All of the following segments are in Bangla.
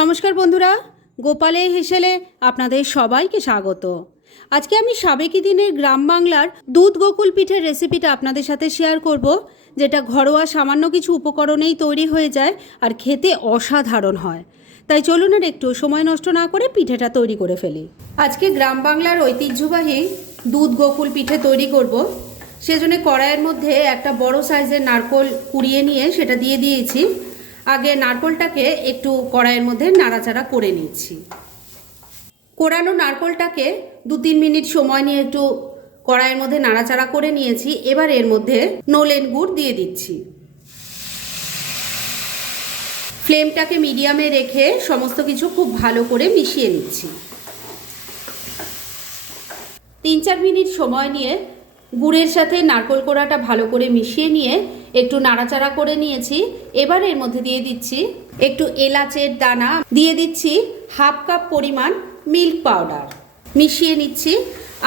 নমস্কার বন্ধুরা, গোপালে হেসেলে আপনাদের সবাইকে স্বাগত। আজকে আমি সাবেকি দিনের গ্রাম বাংলার দুধ গোকুল পিঠের রেসিপিটা আপনাদের সাথে শেয়ার করব, যেটা ঘরোয়া সামান্য কিছু উপকরণেই তৈরি হয়ে যায় আর খেতে অসাধারণ হয়। তাই চলুন আর একটু সময় নষ্ট না করে পিঠেটা তৈরি করে ফেলি। আজকে গ্রাম বাংলার ঐতিহ্যবাহী দুধ গোকুল পিঠে তৈরি করব। সেজন্য কড়াইয়ের মধ্যে একটা বড় সাইজের নারকোল কুড়িয়ে নিয়ে সেটা দিয়ে দিয়েছি। আগে নারকোলটাকে একটু কড়াইয়ের মধ্যে নাড়াচাড়া করে নিচ্ছি। কোরানো নারকোলটাকে দু তিন মিনিট সময় নিয়ে একটু কড়াইয়ের মধ্যে নাড়াচাড়া করে নিয়েছি। এবার এর মধ্যে নলেন গুড় দিয়ে দিচ্ছি। ফ্লেমটাকে মিডিয়ামে রেখে সমস্ত কিছু খুব ভালো করে মিশিয়ে নিচ্ছি। তিন চার মিনিট সময় নিয়ে গুড়ের সাথে নারকোল কোড়াটা ভালো করে মিশিয়ে নিয়ে একটু নাড়াচাড়া করে নিয়েছি। এবার এর মধ্যে দিয়ে দিচ্ছি একটু এলাচের দানা। দিয়ে দিচ্ছি হাফ কাপ পরিমাণ মিল্ক পাউডার। মিশিয়ে নিচ্ছি।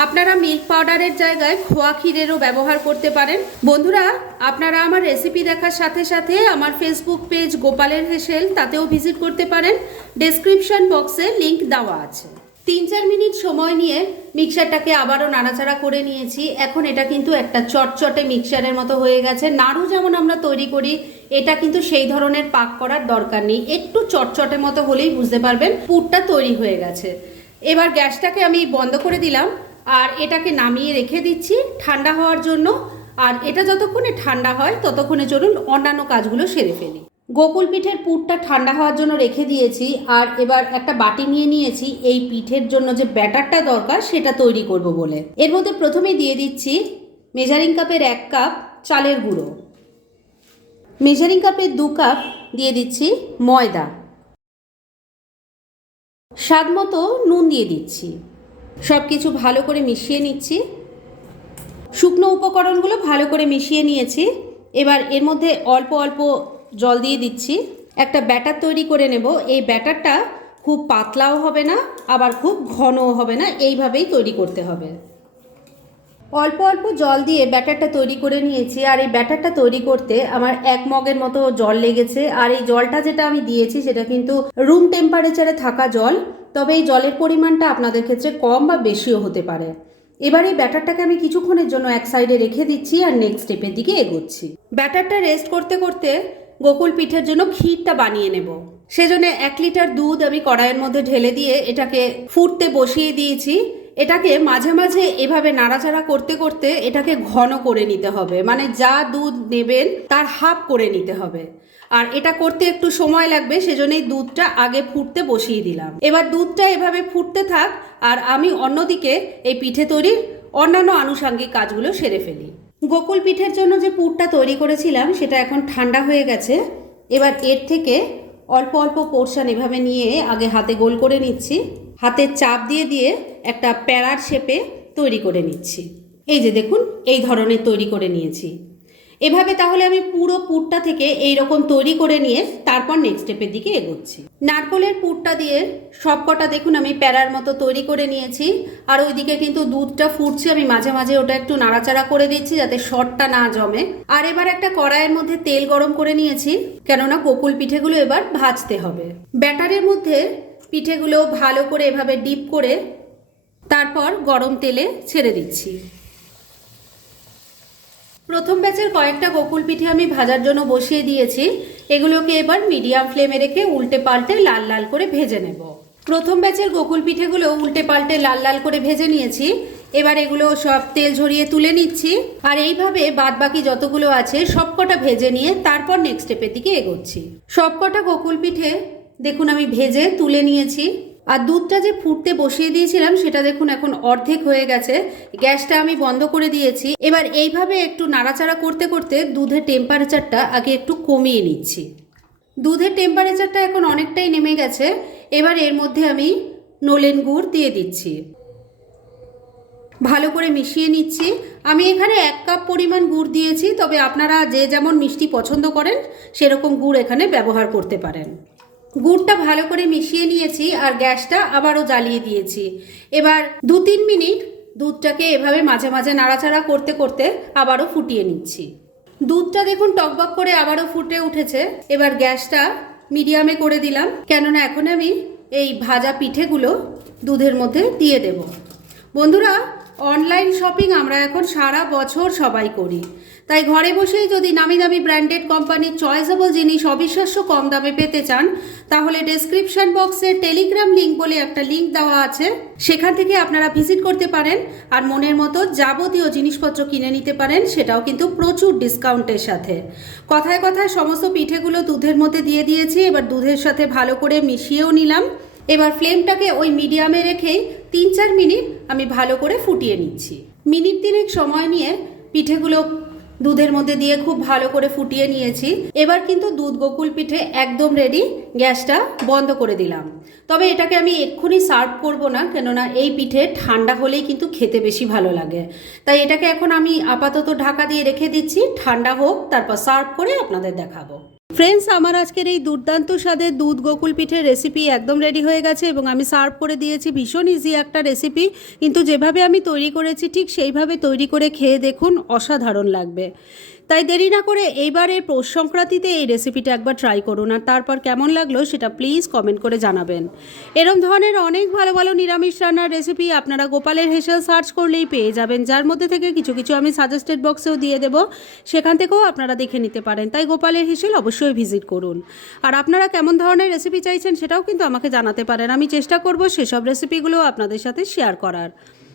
আপনারা মিল্ক পাউডারের জায়গায় খোয়া ক্ষীরেরও ব্যবহার করতে পারেন। বন্ধুরা, আপনারা আমার রেসিপি দেখার সাথে সাথে আমার ফেসবুক পেজ গোপালের হেসেল তাতেও ভিজিট করতে পারেন। ডেসক্রিপশন বক্সে লিংক দেওয়া আছে। তিন চার মিনিট সময় নিয়ে মিক্সারটাকে আবারও নাড়াচাড়া করে নিয়েছি। এখন এটা কিন্তু একটা চটচটে মিক্সারের মতো হয়ে গেছে। নাড়ু যেমন আমরা তৈরি করি, এটা কিন্তু সেই ধরনের পাক করার দরকার নেই। একটু চটচটে মতো হলেই বুঝতে পারবেন পুরটা তৈরি হয়ে গেছে। এবার গ্যাসটাকে আমি বন্ধ করে দিলাম আর এটাকে নামিয়ে রেখে দিচ্ছি ঠান্ডা হওয়ার জন্য। আর এটা যতক্ষণে ঠান্ডা হয়, ততক্ষণে চলুন অন্যান্য কাজগুলো সেরে ফেলি। গোকুল পিঠের পুরটা ঠান্ডা হওয়ার জন্য রেখে দিয়েছি, আর এবার একটা বাটি নিয়ে নিয়েছি। এই পিঠের জন্য যে ব্যাটারটা দরকার, সেটা তৈরি করব বলে। এর মধ্যে প্রথমে দিয়ে দিচ্ছি মেজারিং কাপের এক কাপ চালের গুঁড়ো। মেজারিং কাপের দু কাপ দিয়ে দিচ্ছি ময়দা। স্বাদ মতো নুন দিয়ে দিচ্ছি। সব কিছু ভালো করে মিশিয়ে নিচ্ছি। শুকনো উপকরণগুলো ভালো করে মিশিয়ে নিয়েছি। এবার এর মধ্যে অল্প অল্প জল দিয়ে দিচ্ছি। একটা ব্যাটার তৈরি করে নেব। এই ব্যাটারটা খুব পাতলাও হবে না, আবার খুব ঘনও হবে না। এইভাবেই তৈরি করতে হবে। অল্প অল্প জল দিয়ে ব্যাটারটা তৈরি করে নিয়েছি। আর এই ব্যাটারটা তৈরি করতে আমার এক মগের মতো জল লেগেছে। আর এই জলটা যেটা আমি দিয়েছি, সেটা কিন্তু রুম টেম্পারেচারে থাকা জল। তবে এই জলের পরিমাণটা আপনাদের ক্ষেত্রে কম বা বেশিও হতে পারে। এবার এই ব্যাটারটাকে আমি কিছুক্ষণের জন্য এক সাইডে রেখে দিচ্ছি আর নেক্সট স্টেপের দিকে এগোচ্ছি। ব্যাটারটা রেস্ট করতে করতে গোকুল পিঠের জন্য ক্ষীরটা বানিয়ে নেব। সেজন্য এক লিটার দুধ আমি কড়াইয়ের মধ্যে ঢেলে দিয়ে এটাকে ফুটতে বসিয়ে দিয়েছি। এটাকে মাঝে মাঝে এভাবে নাড়াচাড়া করতে করতে এটাকে ঘন করে নিতে হবে। মানে যা দুধ নেবেন তার হাফ করে নিতে হবে। আর এটা করতে একটু সময় লাগবে সেজন্যই দুধটা আগে ফুটতে বসিয়ে দিলাম। এবার দুধটা এভাবে ফুটতে থাক, আর আমি অন্যদিকে এই পিঠে তৈরির অন্যান্য আনুষাঙ্গিক কাজগুলো সেরে ফেলি। গোকুল পিঠের জন্য যে পুরটা তৈরি করেছিলাম, সেটা এখন ঠান্ডা হয়ে গেছে। এবার এর থেকে অল্প অল্প পোর্শন এভাবে নিয়ে আগে হাতে গোল করে নিচ্ছি। হাতে চাপ দিয়ে দিয়ে একটা প্যারার শেপে তৈরি করে নিচ্ছি। এই যে দেখুন, এই ধরনের তৈরি করে নিয়েছি। এভাবে তাহলে আমি পুরো পুরটা থেকে এই রকম তৈরি করে নিয়ে তারপর নেক্সট স্টেপের দিকে এগোচ্ছি। নারকলের পুরটা দিয়ে সবকটা দেখুন আমি প্যারার মতো তৈরি করে নিয়েছি। আর ওইদিকে কিন্তু দুধটা ফুটছে, আমি মাঝে মাঝে ওটা একটু নাড়াচাড়া করে দিচ্ছি যাতে শর্টটা না জমে। আর এবার একটা কড়াইয়ের মধ্যে তেল গরম করে নিয়েছি, কেননা কোকুল পিঠেগুলো এবার ভাজতে হবে। ব্যাটারের মধ্যে পিঠেগুলো ভালো করে এভাবে ডিপ করে তারপর গরম তেলে ছেড়ে দিচ্ছি। প্রথম ব্যাচের কয়েকটা গোকুল পিঠে আমি ভাজার জন্য বসিয়ে দিয়েছি। এগুলোকে এবার মিডিয়াম ফ্লেমে রেখে উল্টে পাল্টে লাল লাল করে ভেজে নেব। প্রথম ব্যাচের গোকুল পিঠেগুলো উল্টে পাল্টে লাল লাল করে ভেজে নিয়েছি। এবার এগুলো সব তেল ঝরিয়ে তুলে নিচ্ছি। আর এইভাবে বাদ বাকি যতগুলো আছে, সবকটা ভেজে নিয়ে তারপর নেক্সট স্টেপের দিকে এগোচ্ছি। সবকটা গোকুল পিঠে, দেখুন আমি ভেজে তুলে নিয়েছি। আর দুধটা যে ফুটতে বসিয়ে দিয়েছিলাম, সেটা দেখুন এখন অর্ধেক হয়ে গেছে। গ্যাসটা আমি বন্ধ করে দিয়েছি। এবার এইভাবে একটু নাড়াচাড়া করতে করতে দুধের টেম্পারেচারটা আগে একটু কমিয়ে নিচ্ছি। দুধের টেম্পারেচারটা এখন অনেকটাই নেমে গেছে। এবার এর মধ্যে আমি নলেন গুড় দিয়ে দিচ্ছি। ভালো করে মিশিয়ে নিচ্ছি। আমি এখানে এক কাপ পরিমাণ গুড় দিয়েছি, তবে আপনারা যে যেমন মিষ্টি পছন্দ করেন, সেরকম গুড় এখানে ব্যবহার করতে পারেন। গুড়টা ভালো করে মিশিয়ে নিয়েছি আর গ্যাসটা আবারও জ্বালিয়ে দিয়েছি। এবার দু তিন মিনিট দুধটাকে এভাবে মাঝে মাঝে নাড়াচাড়া করতে করতে আবারও ফুটিয়ে নিচ্ছি। দুধটা দেখুন টকবক করে আবারও ফুটে উঠেছে। এবার গ্যাসটা মিডিয়ামে করে দিলাম, কেননা এখন আমি এই ভাজা পিঠেগুলো দুধের মধ্যে দিয়ে দেব। বন্ধুরা অনলাইন শপিং আমরা এখন সারা বছর সবাই করি। তাই ঘরে বসেই যদি নামি দামি ব্র্যান্ডেড কোম্পানির চয়েসেবল জিনিস অবিশ্বাস্য কম দামে পেতে চান, তাহলে ডেসক্রিপশন বক্সে টেলিগ্রাম লিঙ্ক বলে একটা লিঙ্ক দেওয়া আছে। সেখান থেকে আপনারা ভিজিট করতে পারেন আর মনের মতো যাবতীয় জিনিসপত্র কিনে নিতে পারেন, সেটাও কিন্তু প্রচুর ডিসকাউন্টের সাথে। কথায় কথায় সমস্ত পিঠেগুলো দুধের মধ্যে দিয়ে দিয়েছি, এবার দুধের সাথে ভালো করে মিশিয়েও নিলাম। এবার ফ্লেমটাকে ওই মিডিয়ামে রেখেই তিন চার মিনিট আমি ভালো করে ফুটিয়ে নিচ্ছি। মিনিট তিনেক সময় নিয়ে পিঠেগুলো দুধের মধ্যে দিয়ে খুব ভালো করে ফুটিয়ে নিয়েছি। এবার কিন্তু দুধ গোকুল পিঠে একদম রেডি গ্যাসটা বন্ধ করে দিলাম। তবে এটাকে আমি এক্ষুনি সার্ভ করব না, কেননা এই পিঠে ঠান্ডা হলেই কিন্তু খেতে বেশি ভালো লাগে। তাই এটাকে এখন আমি আপাতত ঢাকা দিয়ে রেখে দিচ্ছি। ঠান্ডা হোক, তারপর সার্ভ করে আপনাদের দেখাবো। ফ্রেন্ডস আমার আজকের এই দুর্দান্ত স্বাদের দুধ গোকুল পিঠের রেসিপি একদম রেডি হয়ে গেছে এবং আমি সার্ভ করে দিয়েছি ভীষণ ইজি একটা রেসিপি কিন্তু যেভাবে আমি তৈরি করেছি, ঠিক সেইভাবে তৈরি করে খেয়ে দেখুন অসাধারণ লাগবে। তাই দেরি না করে এইবারের পৌষ সংক্রান্তিতে এই রেসিপিটা একবার ট্রাই করুন। আর তারপর কেমন লাগল সেটা প্লিজ কমেন্ট করে জানাবেন। এরম ধরনের অনেক ভালো ভালো নিরামিষ রান্নার রেসিপি আপনারা গোপালের হেসেল সার্চ করলেই পেয়ে যাবেন। যার মধ্যে থেকে কিছু কিছু আমি সাজেস্টেড বক্সেও দিয়ে দেব। সেখান থেকেও আপনারা দেখে নিতে পারেন। তাই গোপালের হেসেল অবশ্যই ভিজিট করুন। আর আপনারা কেমন ধরনের রেসিপি চাইছেন সেটাও কিন্তু আমাকে জানাতে পারেন। আমি চেষ্টা করব সেসব রেসিপিগুলো আপনাদের সাথে শেয়ার করার।